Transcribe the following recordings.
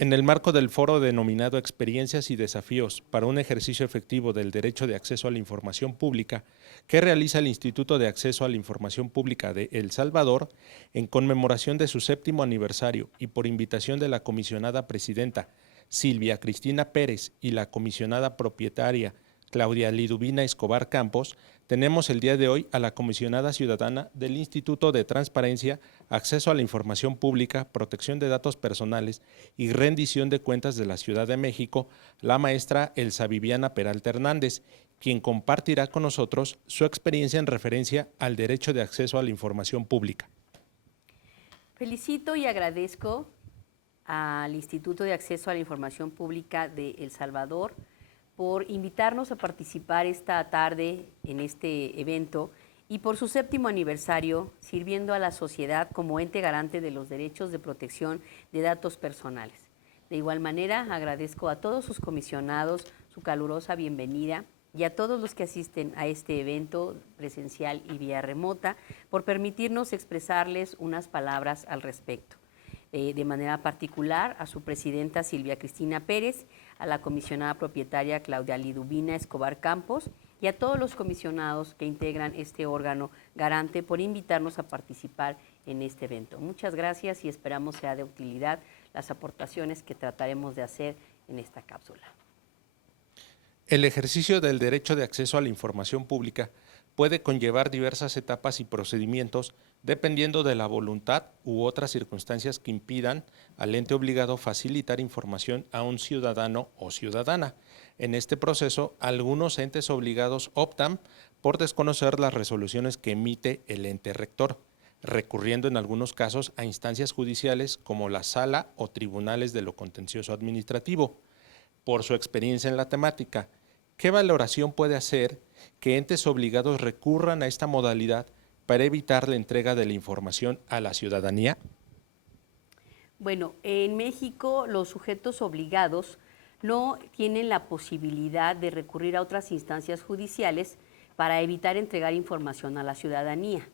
En el marco del foro denominado Experiencias y Desafíos para un ejercicio efectivo del derecho de acceso a la información pública, que realiza el Instituto de Acceso a la Información Pública de El Salvador, en conmemoración de su 7º aniversario y por invitación de la comisionada presidenta Silvia Cristina Pérez y la comisionada propietaria Claudia Liduvina Escobar Campos, tenemos el día de hoy a la comisionada ciudadana del Instituto de Transparencia, Acceso a la Información Pública, Protección de Datos Personales y Rendición de Cuentas de la Ciudad de México, la maestra Elsa Viviana Peralta Hernández, quien compartirá con nosotros su experiencia en referencia al derecho de acceso a la información pública. Felicito y agradezco al Instituto de Acceso a la Información Pública de El Salvador por invitarnos a participar esta tarde en este evento y por su 7º aniversario, sirviendo a la sociedad como ente garante de los derechos de protección de datos personales. De igual manera, agradezco a todos sus comisionados su calurosa bienvenida y a todos los que asisten a este evento presencial y vía remota por permitirnos expresarles unas palabras al respecto. De manera particular a su presidenta Silvia Cristina Pérez, a la comisionada propietaria Claudia Liduvina Escobar Campos y a todos los comisionados que integran este órgano garante por invitarnos a participar en este evento. Muchas gracias y esperamos sea de utilidad las aportaciones que trataremos de hacer en esta cápsula. El ejercicio del derecho de acceso a la información pública puede conllevar diversas etapas y procedimientos dependiendo de la voluntad u otras circunstancias que impidan al ente obligado facilitar información a un ciudadano o ciudadana. En este proceso, algunos entes obligados optan por desconocer las resoluciones que emite el ente rector, recurriendo en algunos casos a instancias judiciales como la Sala o Tribunales de lo Contencioso Administrativo. Por su experiencia en la temática, ¿qué valoración puede hacer que entes obligados recurran a esta modalidad para evitar la entrega de la información a la ciudadanía? Bueno, en México los sujetos obligados no tienen la posibilidad de recurrir a otras instancias judiciales para evitar entregar información a la ciudadanía.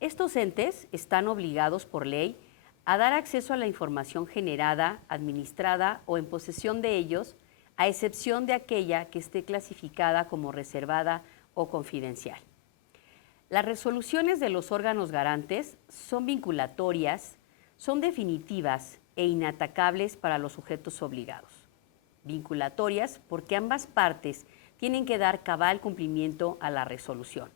Estos entes están obligados por ley a dar acceso a la información generada, administrada o en posesión de ellos, a excepción de aquella que esté clasificada como reservada o confidencial. Las resoluciones de los órganos garantes son vinculatorias, son definitivas e inatacables para los sujetos obligados. Vinculatorias porque ambas partes tienen que dar cabal cumplimiento a la resolución.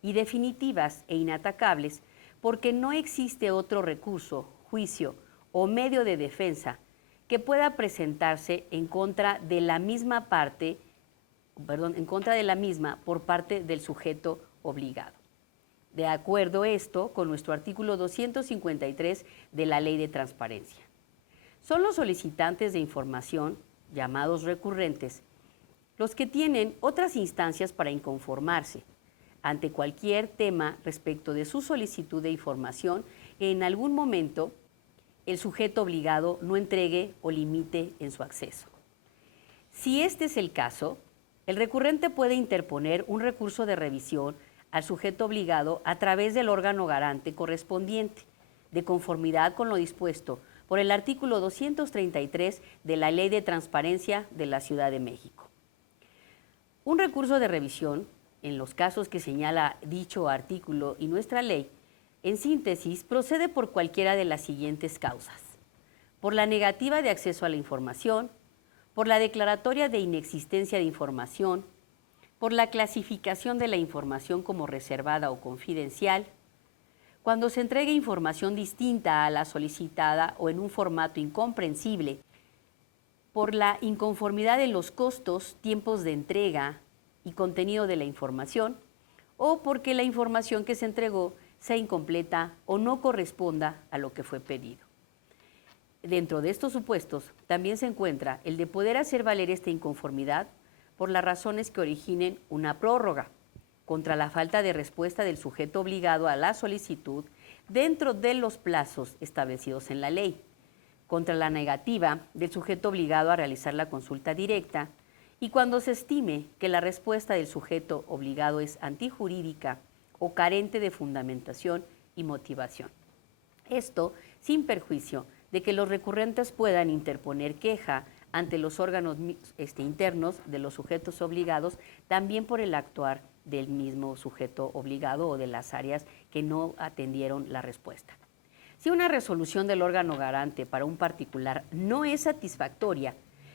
Y definitivas e inatacables porque no existe otro recurso, juicio o medio de defensa que pueda presentarse en contra de la misma por parte del sujeto obligado. De acuerdo esto con nuestro artículo 253 de la Ley de Transparencia. Son los solicitantes de información, llamados recurrentes, los que tienen otras instancias para inconformarse ante cualquier tema respecto de su solicitud de información que en algún momento el sujeto obligado no entregue o limite en su acceso. Si este es el caso, el recurrente puede interponer un recurso de revisión al sujeto obligado a través del órgano garante correspondiente, de conformidad con lo dispuesto por el artículo 233 de la Ley de Transparencia de la Ciudad de México. Un recurso de revisión, en los casos que señala dicho artículo y nuestra ley, en síntesis, procede por cualquiera de las siguientes causas: por la negativa de acceso a la información, por la declaratoria de inexistencia de información, por la clasificación de la información como reservada o confidencial, cuando se entregue información distinta a la solicitada o en un formato incomprensible, por la inconformidad en los costos, tiempos de entrega y contenido de la información, o porque la información que se entregó sea incompleta o no corresponda a lo que fue pedido. Dentro de estos supuestos también se encuentra el de poder hacer valer esta inconformidad por las razones que originen una prórroga contra la falta de respuesta del sujeto obligado a la solicitud dentro de los plazos establecidos en la ley, contra la negativa del sujeto obligado a realizar la consulta directa y cuando se estime que la respuesta del sujeto obligado es antijurídica o carente de fundamentación y motivación. Esto sin perjuicio de que los recurrentes puedan interponer queja ante los órganos internos de los sujetos obligados, también por el actuar del mismo sujeto obligado o de las áreas que no atendieron la respuesta. Si una resolución del órgano garante para un particular no es satisfactoria,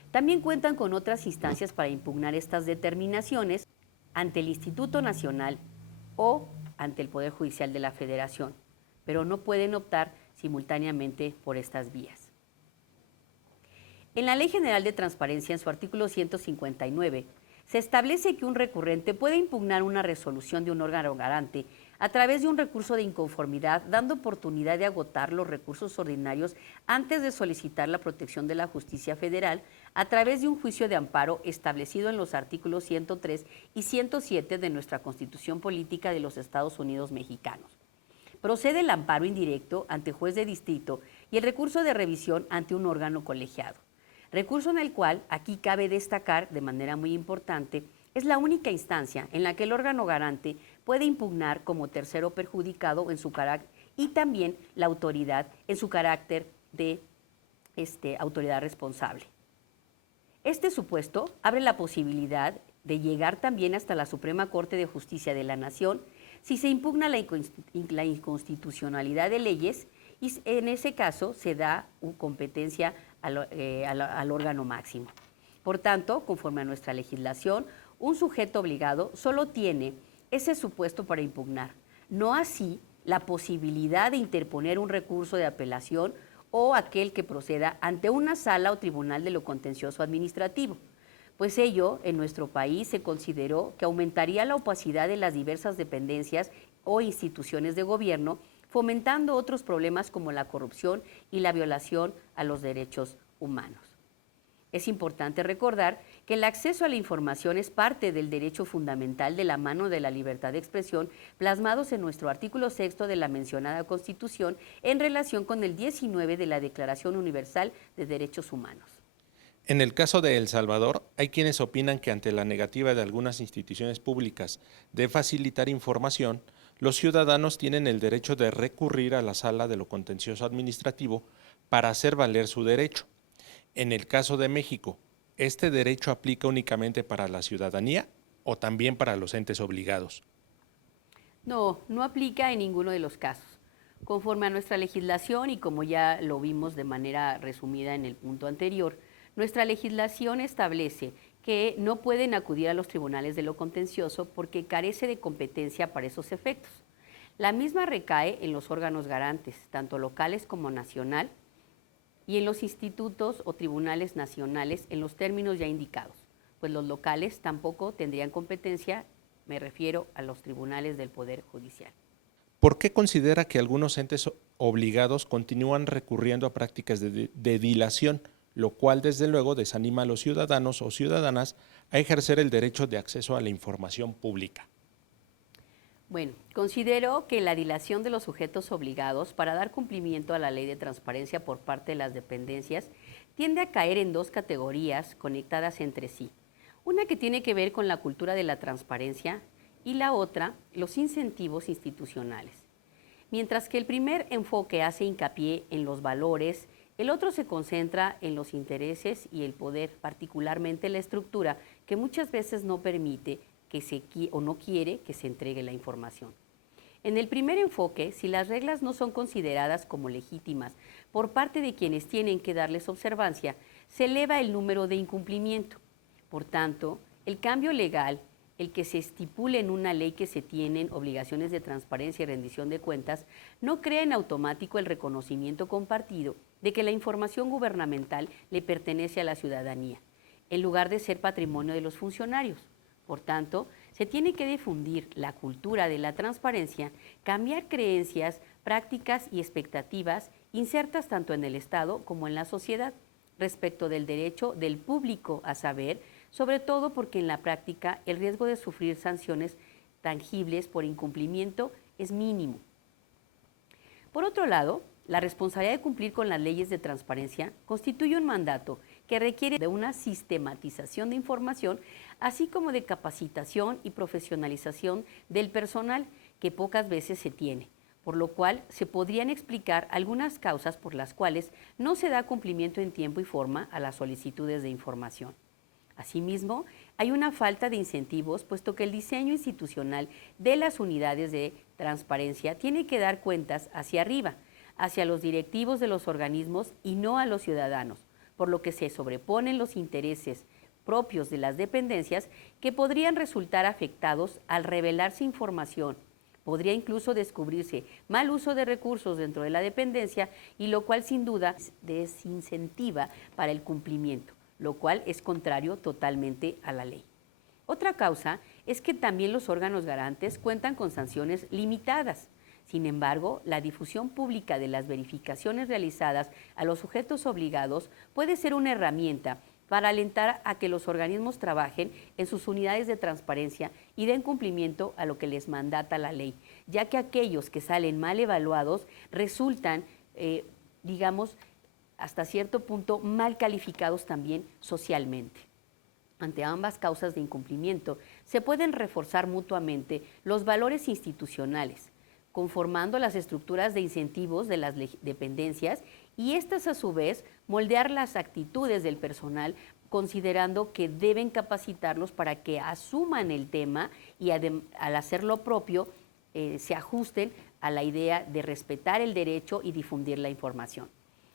también cuentan con otras instancias para impugnar estas determinaciones ante el Instituto Nacional o ante el Poder Judicial de la Federación, pero no pueden optar simultáneamente por estas vías. En la Ley General de Transparencia, en su artículo 159, se establece que un recurrente puede impugnar una resolución de un órgano garante a través de un recurso de inconformidad, dando oportunidad de agotar los recursos ordinarios antes de solicitar la protección de la justicia federal a través de un juicio de amparo establecido en los artículos 103 y 107 de nuestra Constitución Política de los Estados Unidos Mexicanos. Procede el amparo indirecto ante juez de distrito y el recurso de revisión ante un órgano colegiado. Recurso en el cual, aquí cabe destacar de manera muy importante, es la única instancia en la que el órgano garante puede impugnar como tercero perjudicado en su carácter y también la autoridad en su carácter de autoridad responsable. Este supuesto abre la posibilidad de llegar también hasta la Suprema Corte de Justicia de la Nación si se impugna la inconstitucionalidad de leyes y en ese caso se da competencia al órgano máximo. Por tanto, conforme a nuestra legislación, un sujeto obligado solo tiene ese supuesto para impugnar, no así la posibilidad de interponer un recurso de apelación o aquel que proceda ante una sala o tribunal de lo contencioso administrativo, pues ello en nuestro país se consideró que aumentaría la opacidad de las diversas dependencias o instituciones de gobierno, fomentando otros problemas como la corrupción y la violación a los derechos humanos. Es importante recordar que el acceso a la información es parte del derecho fundamental de la mano de la libertad de expresión plasmados en nuestro artículo 6 de la mencionada Constitución en relación con el 19 de la Declaración Universal de Derechos Humanos. En el caso de El Salvador, hay quienes opinan que ante la negativa de algunas instituciones públicas de facilitar información, los ciudadanos tienen el derecho de recurrir a la Sala de lo Contencioso Administrativo para hacer valer su derecho. En el caso de México, ¿este derecho aplica únicamente para la ciudadanía o también para los entes obligados? No, no aplica en ninguno de los casos. Conforme a nuestra legislación y como ya lo vimos de manera resumida en el punto anterior, nuestra legislación establece que no pueden acudir a los tribunales de lo contencioso porque carece de competencia para esos efectos. La misma recae en los órganos garantes, tanto locales como nacional, y en los institutos o tribunales nacionales en los términos ya indicados, pues los locales tampoco tendrían competencia, me refiero a los tribunales del Poder Judicial. ¿Por qué considera que algunos entes obligados continúan recurriendo a prácticas de dilación, lo cual desde luego desanima a los ciudadanos o ciudadanas a ejercer el derecho de acceso a la información pública? Bueno, considero que la dilación de los sujetos obligados para dar cumplimiento a la ley de transparencia por parte de las dependencias tiende a caer en dos categorías conectadas entre sí. Una que tiene que ver con la cultura de la transparencia y la otra, los incentivos institucionales. Mientras que el primer enfoque hace hincapié en los valores, el otro se concentra en los intereses y el poder, particularmente la estructura, que muchas veces no permite o no quiere que se entregue la información. En el primer enfoque, si las reglas no son consideradas como legítimas por parte de quienes tienen que darles observancia, se eleva el número de incumplimiento. Por tanto, el cambio legal, el que se estipule en una ley que se tienen obligaciones de transparencia y rendición de cuentas, no crea en automático el reconocimiento compartido de que la información gubernamental le pertenece a la ciudadanía, en lugar de ser patrimonio de los funcionarios. Por tanto, se tiene que difundir la cultura de la transparencia, cambiar creencias, prácticas y expectativas insertas tanto en el Estado como en la sociedad respecto del derecho del público a saber, sobre todo porque en la práctica el riesgo de sufrir sanciones tangibles por incumplimiento es mínimo. Por otro lado, la responsabilidad de cumplir con las leyes de transparencia constituye un mandato que requiere de una sistematización de información, así como de capacitación y profesionalización del personal que pocas veces se tiene, por lo cual se podrían explicar algunas causas por las cuales no se da cumplimiento en tiempo y forma a las solicitudes de información. Asimismo, hay una falta de incentivos, puesto que el diseño institucional de las unidades de transparencia tiene que dar cuentas hacia arriba, hacia los directivos de los organismos y no a los ciudadanos, por lo que se sobreponen los intereses propios de las dependencias que podrían resultar afectados al revelarse información. Podría incluso descubrirse mal uso de recursos dentro de la dependencia y lo cual sin duda desincentiva para el cumplimiento, lo cual es contrario totalmente a la ley. Otra causa es que también los órganos garantes cuentan con sanciones limitadas. Sin embargo, la difusión pública de las verificaciones realizadas a los sujetos obligados puede ser una herramienta para alentar a que los organismos trabajen en sus unidades de transparencia y den cumplimiento a lo que les mandata la ley, ya que aquellos que salen mal evaluados resultan, digamos, hasta cierto punto mal calificados también socialmente. Ante ambas causas de incumplimiento, se pueden reforzar mutuamente los valores institucionales, conformando las estructuras de incentivos de las dependencias y estas a su vez moldear las actitudes del personal, considerando que deben capacitarlos para que asuman el tema y al hacer lo propio se ajusten a la idea de respetar el derecho y difundir la información.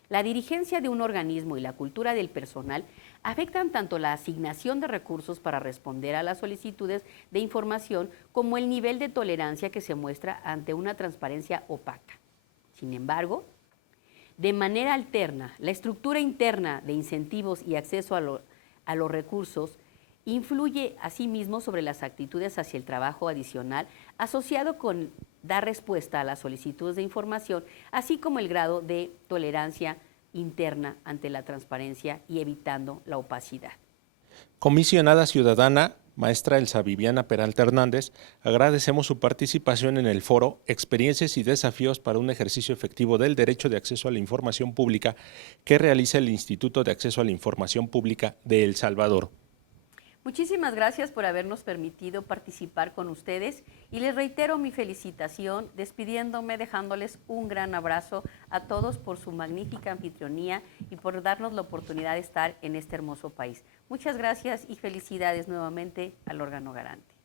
La dirigencia de un organismo y la cultura del personal afectan tanto la asignación de recursos para responder a las solicitudes de información como el nivel de tolerancia que se muestra ante una transparencia opaca. Sin embargo, de manera alterna, la estructura interna de incentivos y acceso a los recursos influye asimismo sobre las actitudes hacia el trabajo adicional asociado con dar respuesta a las solicitudes de información, así como el grado de tolerancia interna ante la transparencia y evitando la opacidad. Comisionada ciudadana, maestra Elsa Viviana Peralta Hernández, agradecemos su participación en el foro Experiencias y desafíos para un ejercicio efectivo del derecho de acceso a la información pública que realiza el Instituto de Acceso a la Información Pública de El Salvador. Muchísimas gracias por habernos permitido participar con ustedes y les reitero mi felicitación, despidiéndome, dejándoles un gran abrazo a todos por su magnífica anfitrionía y por darnos la oportunidad de estar en este hermoso país. Muchas gracias y felicidades nuevamente al órgano garante.